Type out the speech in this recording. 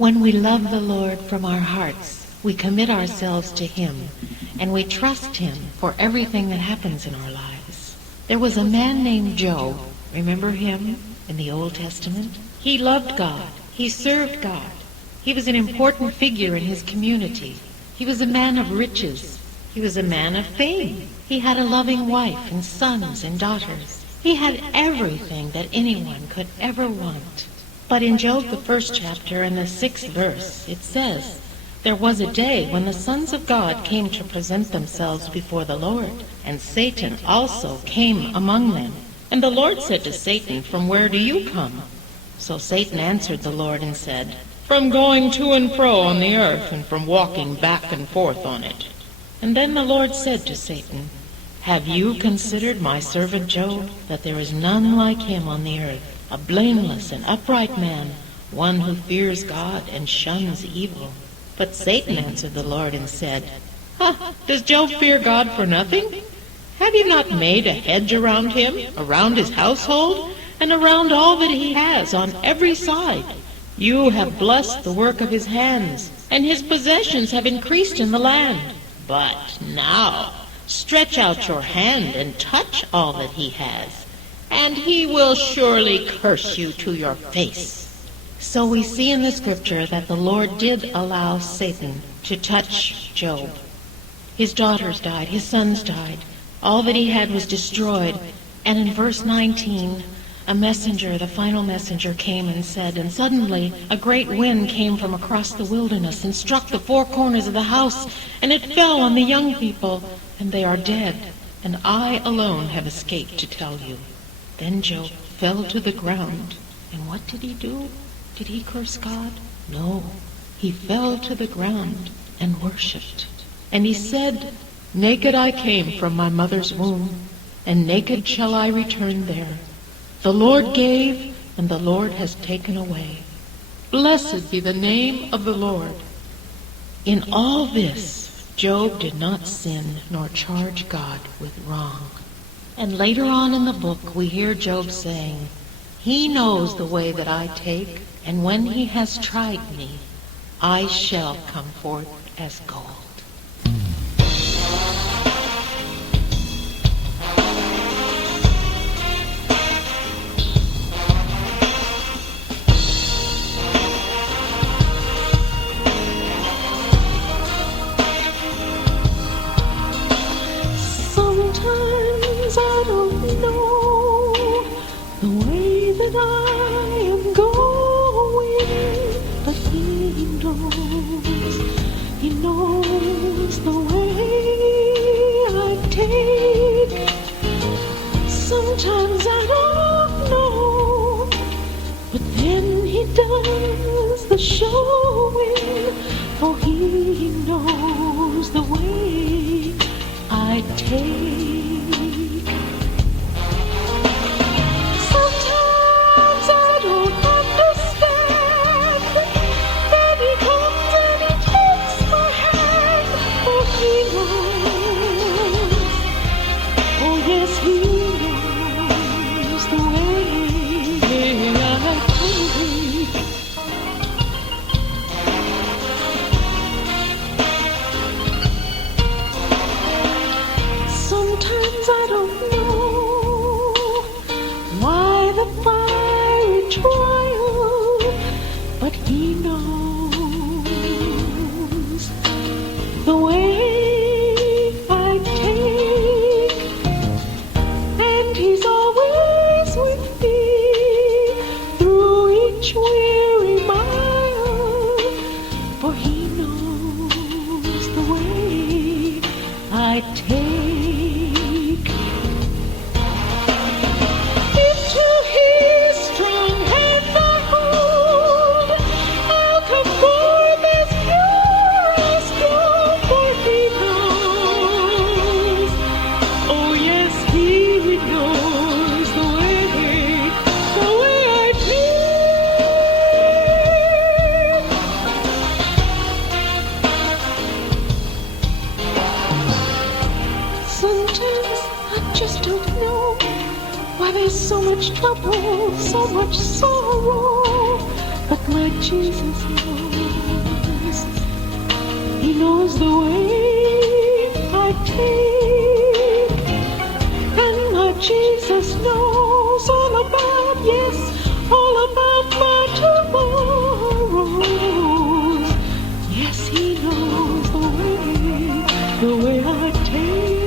When we love the Lord from our hearts, we commit ourselves to Him, and we trust Him for everything that happens in our lives. There was a man named Job. Remember him in the Old Testament? He loved God. He served God. He was an important figure in his community. He was a man of riches. He was a man of fame. He had a loving wife and sons and daughters. He had everything that anyone could ever want. But in Job, the 1st chapter and the 6th verse, it says, "There was a day when the sons of God came to present themselves before the Lord, and Satan also came among them. And the Lord said to Satan, 'From where do you come?' So Satan answered the Lord and said, 'From going to and fro on the earth, and from walking back and forth on it.' And then the Lord said to Satan, 'Have you considered my servant Job, that there is none like him on the earth, a blameless and upright man, one who fears God and shuns evil?' But Satan answered the Lord and said, 'Does Job fear God for nothing? Have you not made a hedge around him, around his household, and around all that he has on every side? You have blessed the work of his hands, and his possessions have increased in the land. But now stretch out your hand and touch all that he has, and he will surely curse you to your face.'" So we see in the scripture that the Lord did allow Satan to touch Job. His daughters died, his sons died, all that he had was destroyed. And in verse 19, a messenger, the final messenger, came and said, "And suddenly a great wind came from across the wilderness and struck the four corners of the house, and it fell on the young people, and they are dead, and I alone have escaped to tell you." Then Job fell to the ground. And what did he do? Did he curse God? No. He fell to the ground and worshipped. And he said, "Naked I came from my mother's womb, and naked shall I return there. The Lord gave, and the Lord has taken away. Blessed be the name of the Lord." In all this, Job did not sin nor charge God with wrong. And later on in the book, we hear Job saying, "He knows the way that I take, and when he has tried me, I shall come forth as gold." Sometimes I don't know the way that I am going, but He knows the way I take. Sometimes I don't know, but then He does the showing, for He knows the way I take. Sometimes I don't understand, then He comes and He takes my hand, for He knows, oh yes, He knows the way I take. Sometimes I don't know why the fiery trial, but He knows the way I take, and He's always with me through each weary mile, for He knows the way I take. Into His strong hand I hold, I'll come forth as pure as gold, for He knows, oh yes, He knows the way I take. Sometimes I just don't know why there's so much trouble, so much sorrow, but my Jesus knows. knows the way I take, and my Jesus knows all about, yes, all about my tomorrows. Yes, he knows the way I take.